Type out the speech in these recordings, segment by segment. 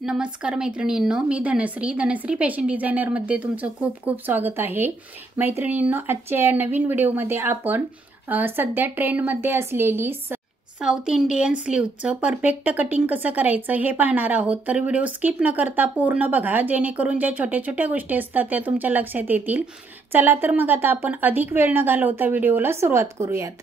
नमस्कार मैत्रिणींनो, मी Dhanashree fashion designer मध्ये तुमचं खूप खूप स्वागत आहे। मैत्रिणींनो, आजच्या या नवीन व्हिडिओमध्ये आपण सध्या ट्रेंड मध्ये असलेली साऊथ इंडियन स्लीव्हचं परफेक्ट कटिंग कसं करायचं हे पाहणार आहोत। तर व्हिडिओ स्किप न करता पूर्ण बघा, जेणेकरून ज्या छोट्या छोट्या गोष्टी असतात त्या तुमच्या लक्षात येतील। चला तर मग आता आपण अधिक वेळ न घालवता व्हिडिओला सुरुवात करूयात।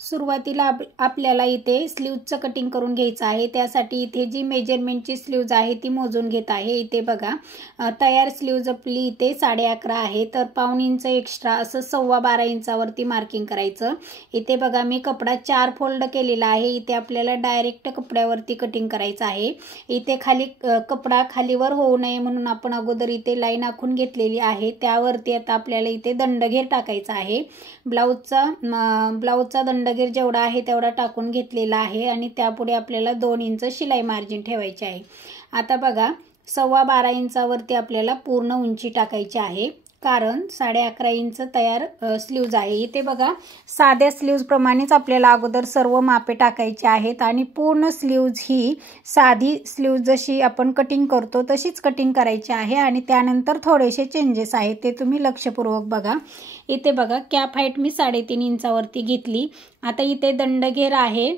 सुरुवातीला आपल्याला इथे स्लीव्हचं कटिंग करून घ्यायचं आहे। त्यासाठी इथे जी मेजरमेंटची स्लीव्ज आहे ती मोजून घेत आहे। इथे बघा, तयार स्लीव्ज आपली इथे 11.5 आहे, तर पाऊण इंच एक्स्ट्रा असं 12.25 इंचावरती मार्किंग करायचं। इथे बघा, मी कपडा 4 फोल्ड केलेला आहे। इथे आपल्याला डायरेक्ट कपड्यावरती कटिंग करायचं आहे। इथे खाली कपडा खालीवर होऊ नये म्हणून आपण अगोदर इथे लाईन आखून घेतलेली आहे। त्यावरती आता आपल्याला इथे दंडघेर टाकायचा आहे। ब्लाउजचा दंडघेर जेवढा आहे तेवढा टाकून घेतलेला आहे आणि त्यापुढे आपल्याला 2 इंच शिलाई मार्जिन ठेवायची आहे। आता बघा, 12.25 इंचावरती आपल्याला पूर्ण उंची टाकायची आहे, कारण 11.5 इंच तयार स्लीव्ज आहे। इथे बघा, साध्या स्लीव्ज प्रमाणेच आपल्याला अगोदर सर्व मापे टाकायची आहेत आणि पूर्ण स्लीव्ज ही साधी स्लीव्ज जशी आपण कटिंग करतो तशीच कटिंग करायची आहे आणि त्यानंतर थोडेसे चेंजेस आहेत ते तुम्ही लक्षपूर्वक बघा। इथे बघा, कॅप हाईट मी 3.5 इंचावरती घेतली। आता इथे दंडघेर आहे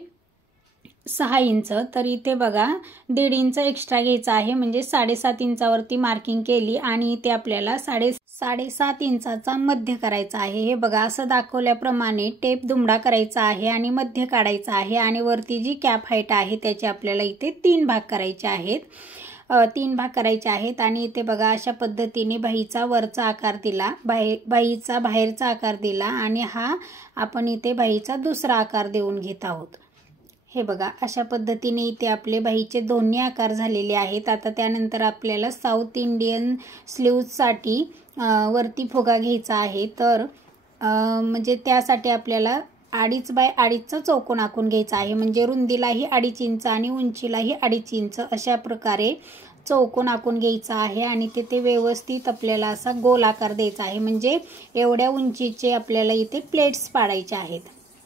6 इंच, तर इथे बघा 1.5 इंच एक्स्ट्रा घ्यायचा आहे, म्हणजे 7.5 इंचावरती मार्किंग केली आणि इथे आपल्याला 7.5 इंचाचा मध्य करायचा आहे। हे बघा, असं दाखवल्याप्रमाणे टेप दुमडा करायचा आहे आणि मध्य काढायचा आहे आणि वरती जी कॅप हाईट आहे त्याचे आपल्याला इथे 3 भाग करायचे आहेत। 3 भाग करायचे आहेत आणि इथे बघा, अशा पद्धतीने बाहीचा वरचा आकार दिला, बाहीचा बाहेरचा आकार दिला आणि हा आपण इथे बाहीचा दुसरा आकार देऊन घेत आहोत। हे बघा, अशा पद्धतीने इथे आपले बाहीचे दोन्ही आकार झालेले आहेत। आता त्यानंतर आपल्याला साऊथ इंडियन स्लीव्हसाठी वरती फुगा घ्यायचा आहे, तर म्हणजे त्यासाठी आपल्याला 2.5 बाय 2.5चा चौकोन आखून घ्यायचा आहे। म्हणजे रुंदीलाही 2.5 इंच आणि उंचीलाही 2.5 इंच अशा प्रकारे चौकोन आखून घ्यायचा आहे आणि तिथे व्यवस्थित आपल्याला असा गोल आकार द्यायचा आहे। म्हणजे एवढ्या उंचीचे आपल्याला इथे प्लेट्स पाडायचे आहेत।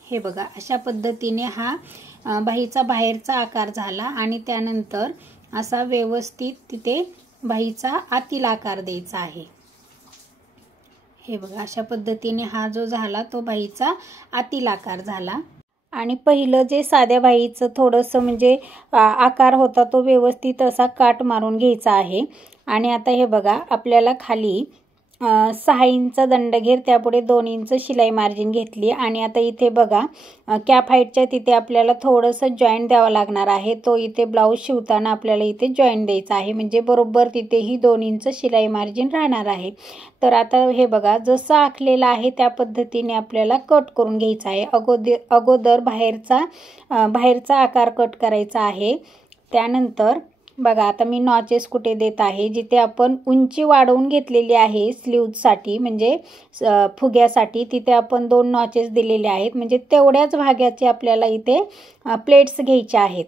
हे बघा, अशा पद्धतीने हा बाहीचा बाहेरचा आकार झाला आणि त्यानंतर असा व्यवस्थित तिथे बाहीचा आतील आकार द्यायचा आहे। हे बघा, अशा पद्धतीने हा जो झाला तो बाहीचा आतील आकार झाला आणि पहिलं जे साध्या बाहीचं थोडंसं म्हणजे आकार होता तो व्यवस्थित असा काट मारून घ्यायचा आहे। आणि आता हे बघा, आपल्याला खाली 6 इंच दंडघेर, त्यापुढे 2 इंच शिलाई मार्जिन घेतली आणि आता इथे बघा, कॅप हाईटच्या तिथे आपल्याला थोडंसं जॉईंट द्यावा लागणार आहे। तो इथे ब्लाऊज शिवताना आपल्याला इथे जॉईंट द्यायचा आहे, म्हणजे बरोबर तिथेही 2 इंच शिलाई मार्जिन राहणार आहे। तर आता हे बघा, जसं आखलेलं आहे त्या पद्धतीने आपल्याला कट करून घ्यायचा आहे। अगोदर बाहेरचा आकार कट करायचा आहे। त्यानंतर बघा, आता मी नॉचेस कुठे देत आहे, जिथे आपण उंची वाढवून घेतलेली आहे स्लीव्हसाठी म्हणजे फुग्यासाठी, तिथे आपण 2 नॉचेस दिलेले आहेत। म्हणजे तेवढ्याच भागाचे आपल्याला इथे प्लेट्स घ्यायचे आहेत।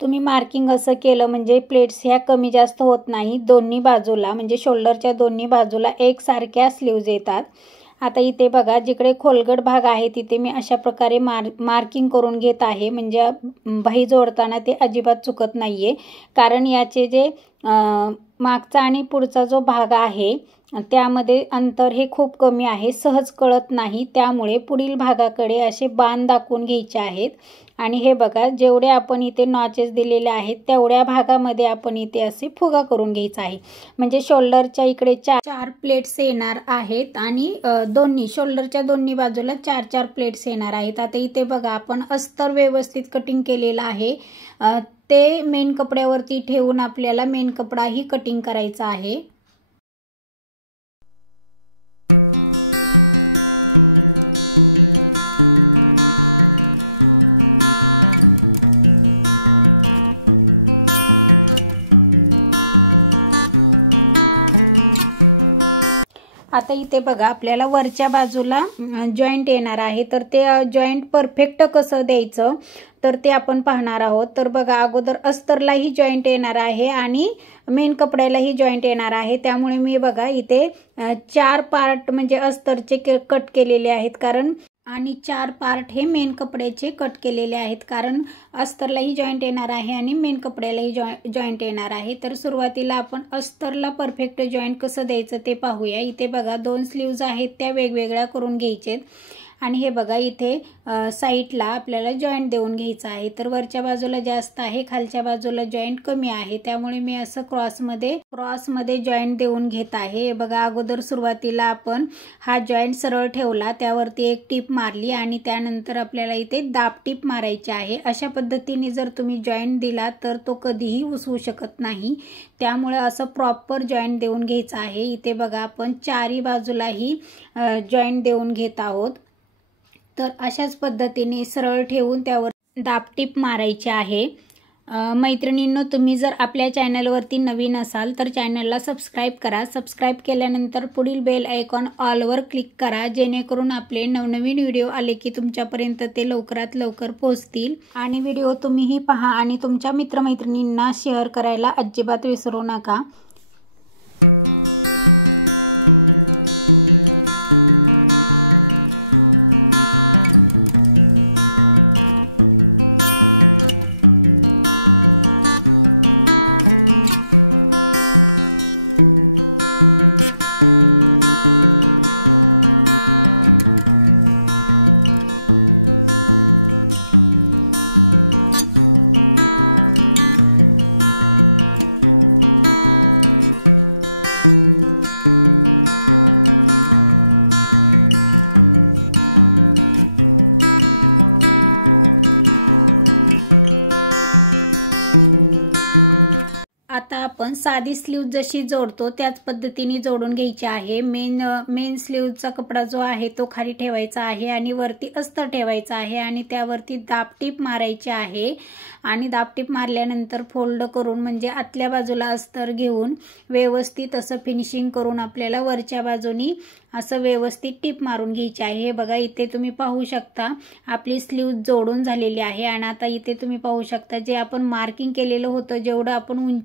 तुम्ही मार्किंग असं केलं म्हणजे प्लेट्स ह्या कमी जास्त होत नाही। दोन्ही बाजूला म्हणजे शोल्डरच्या दोन्ही बाजूला एकसारख्या स्लीव्ज येतात। आता इथे बघा, जिकडे खोलगट भाग आहे तिथे मी अशा प्रकारे मार्किंग करून घेत आहे, म्हणजे बाही जोडताना ते अजिबात चुकत नाहीये। कारण याचे जे मागचा आणि पुढचा जो भाग आहे त्यामध्ये अंतर हे खूप कमी आहे, सहज कळत नाही। त्यामुळे पुढील भागाकडे असे बाण दाखवून घ्यायचे आहेत आणि हे बघा, जेवढे आपण इथे नॉचेस दिलेले आहेत तेवढ्या भागामध्ये आपण इथे असे फुगा करून घ्यायचा आहे। म्हणजे शोल्डरच्या इकडे 4 प्लेट्स येणार आहेत आणि शोल्डरच्या दोन्ही बाजूला 4 प्लेट्स येणार आहेत। आता इथे बघा, आपण अस्तर व्यवस्थित कटिंग केलेलं आहे, ते मेन कपड्यावरती ठेवून आपल्याला मेन कपडाही कटिंग करायचा आहे। आता इथे बघा, आपल्याला वरच्या बाजूला जॉईंट येणार आहे, तर ते जॉईंट परफेक्ट कसं द्यायचं तर ते आपण पाहणार आहोत। तर बघा, अगोदर अस्तरलाही जॉईंट येणार आहे आणि मेन कपड्यालाही जॉईंट येणार आहे। त्यामुळे मी बघा इथे 4 पार्ट म्हणजे अस्तरचे कट केलेले आहेत, कारण आणि 4 पार्ट हे मेन कपड्याचे कट केलेले आहेत, कारण अस्तरलाही जॉईंट येणार आहे आणि मेन कपड्यालाही जॉईंट येणार आहे। तर सुरुवातीला आपण अस्तरला परफेक्ट जॉईंट कसं द्यायचं ते पाहूया। इथे बघा 2 स्लीव्ज आहेत त्या वेगवेगळ्या करून घ्यायचेत आणि हे बघा इथे साईडला आपल्याला जॉईंट देऊन घ्यायचा आहे। तर वरच्या बाजूला जास्त आहे, खालच्या बाजूला जॉईंट कमी आहे, त्यामुळे मी असं क्रॉसमध्ये जॉईंट देऊन घेत आहे। बघा अगोदर सुरुवातीला आपण हा जॉईंट सरळ ठेवला, त्यावरती एक टिप मारली आणि त्यानंतर आपल्याला इथे दाब टिप मारायची आहे। अशा पद्धतीने जर तुम्ही जॉईंट दिला तर तो कधीही उसवू शकत नाही, त्यामुळे असं प्रॉपर जॉईंट देऊन घ्यायचा आहे। इथे बघा आपण चारही बाजूलाही जॉईंट देऊन घेत आहोत। तर अशाच पद्धतीने सरळ ठेवून त्यावर दाब टिप मारायची आहे। मैत्रिणींनो, तुम्ही जर आपल्या चॅनलवरती नवीन असाल तर चॅनलला सबस्क्राईब करा। सबस्क्राईब केल्यानंतर पुढील बेल आयकॉन ऑलवर क्लिक करा, जेणेकरून आपले नवनवीन व्हिडिओ आले की तुमच्यापर्यंत ते लवकरात लवकर पोहोचतील। आणि व्हिडिओ तुम्हीही पहा आणि तुमच्या मित्रमैत्रिणींना शेअर करायला अजिबात विसरू नका। आता आपण साधी स्लीव जशी जोडतो त्याच पद्धतीने जोडून घ्यायची आहे। मेन स्लीवचा कपडा जो आहे तो खाली ठेवायचा आहे आणि वरती अस्तर ठेवायचा आहे आणि त्यावरती दाब टिप मारायची आहे। आणि दाब टिप मारल्यानंतर फोल्ड करून म्हणजे आतल्या बाजूला अस्तर घेऊन व्यवस्थित असं फिनिशिंग करून आपल्याला वरच्या बाजूनी असं व्यवस्थित टिप मारून घ्यायची आहे। हे बघा इथे तुम्ही पाहू शकता आपली स्लीव जोडून झालेली आहे। आणि आता इथे तुम्ही पाहू शकता जे आपण मार्किंग केलेलं होतं, जेवढं आपण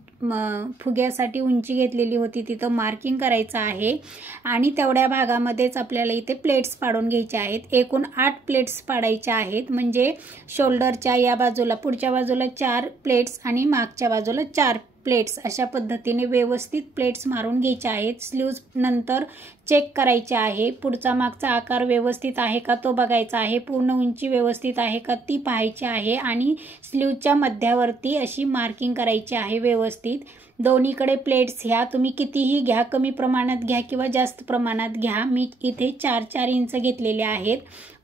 फुग्यासाठी उंची घेतलेली होती तिथं मार्किंग करायचं आहे आणि तेवढ्या भागामध्येच आपल्याला इथे प्लेट्स पाडून घ्यायचे आहेत। एकूण 8 प्लेट्स पाडायच्या आहेत, म्हणजे शोल्डरच्या या बाजूला पुढच्या बाजूला 4 प्लेट्स आणि मागच्या बाजूला 4 प्लेट्स, अशा पद्धतीने व्यवस्थित प्लेट्स मारून घ्यायच्या आहेत। स्लीव्ज नंतर चेक करायचे आहे, पुढचा मागचा आकार व्यवस्थित आहे का तो बघायचा आहे, पूर्ण उंची व्यवस्थित आहे का ती पाहायची आहे आणि स्लीवच्या मध्यावरती अशी मार्किंग करायची आहे व्यवस्थित। दोन्हीकडे प्लेट्स घ्या, तुम्ही कितीही घ्या, कमी प्रमाणात घ्या किंवा जास्त प्रमाणात घ्या। मी इथे 4-4 इंच घेतलेले आहेत,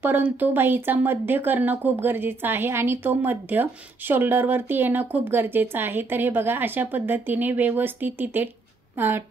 परंतु बाहीचा मध्य करणं खूप गरजेचं आहे आणि तो मध्य शोल्डरवरती येणं खूप गरजेचं आहे। तर हे बघा अशा पद्धतीने व्यवस्थित तिथे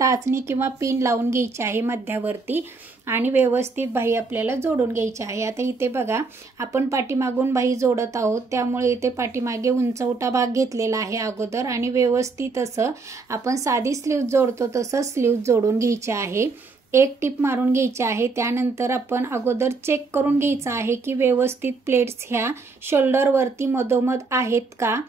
टाचणी किंवा पिन लावून घ्यायची आहे मध्यावरती आणि व्यवस्थित बाही आपल्याला जोडून घ्यायची आहे। आता इथे बघा आपण पाठीमागून बाही जोडत आहोत, त्यामुळे इथे पाठीमागे उंचवटा भाग घेतलेला आहे अगोदर आणि व्यवस्थित असं आपण साधी स्लीव जोडतो तसं स्लीव जोडून घ्यायची आहे। एक टिप मारून घ्यायची आहे, त्यानंतर आपण अगोदर चेक करून घ्यायचं आहे की व्यवस्थित प्लेट्स ह्या शोल्डरवरती मधोमध आहेत का,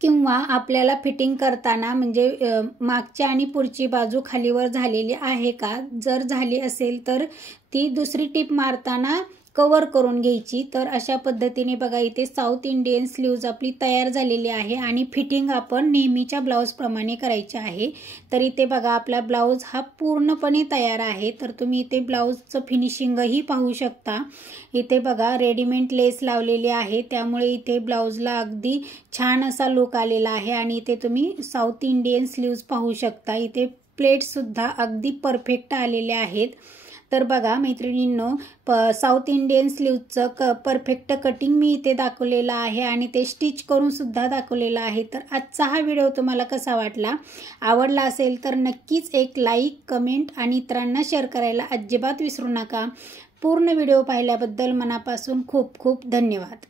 किंवा आपल्याला फिटिंग करताना म्हणजे मागची आणि पुढची बाजू खालीवर झालेली आहे का। जर झाली असेल तर ती दुसरी टिप मारताना कव्हर करून घ्यायची। तर अशा पद्धतीने बघा इथे साऊथ इंडियन स्लीव्ज आपली तयार झालेली आहे आणि फिटिंग आपण नेहमीच्या ब्लाउज प्रमाणे करायची आहे। तर इथे बघा आपला ब्लाउज हा पूर्णपणे तयार आहे। तर तुम्ही इथे ब्लाउजचं फिनिशिंगही पाहू शकता। इथे बघा रेडीमेड लेस लावलेली आहे, त्यामुळे इथे ब्लाउजला अगदी छान असा लुक आलेला आहे। आणि इथे तुम्ही साऊथ इंडियन स्लीव्ज पाहू शकता, इथे प्लेट्स सुद्धा अगदी परफेक्ट आलेले आहेत। तर बघा मैत्रिणींनो, साऊथ इंडियन स्लीवचं परफेक्ट कटिंग मी इथे दाखवलेलं आहे आणि ते स्टिच करून सुद्धा दाखवलेलं आहे। तर आजचा हा व्हिडिओ तुम्हाला कसा वाटला, आवडला असेल तर नक्कीच एक लाईक, कमेंट आणि इतरांना शेअर करायला अजिबात विसरू नका। पूर्ण व्हिडिओ पाहिल्याबद्दल मनापासून खूप खूप धन्यवाद।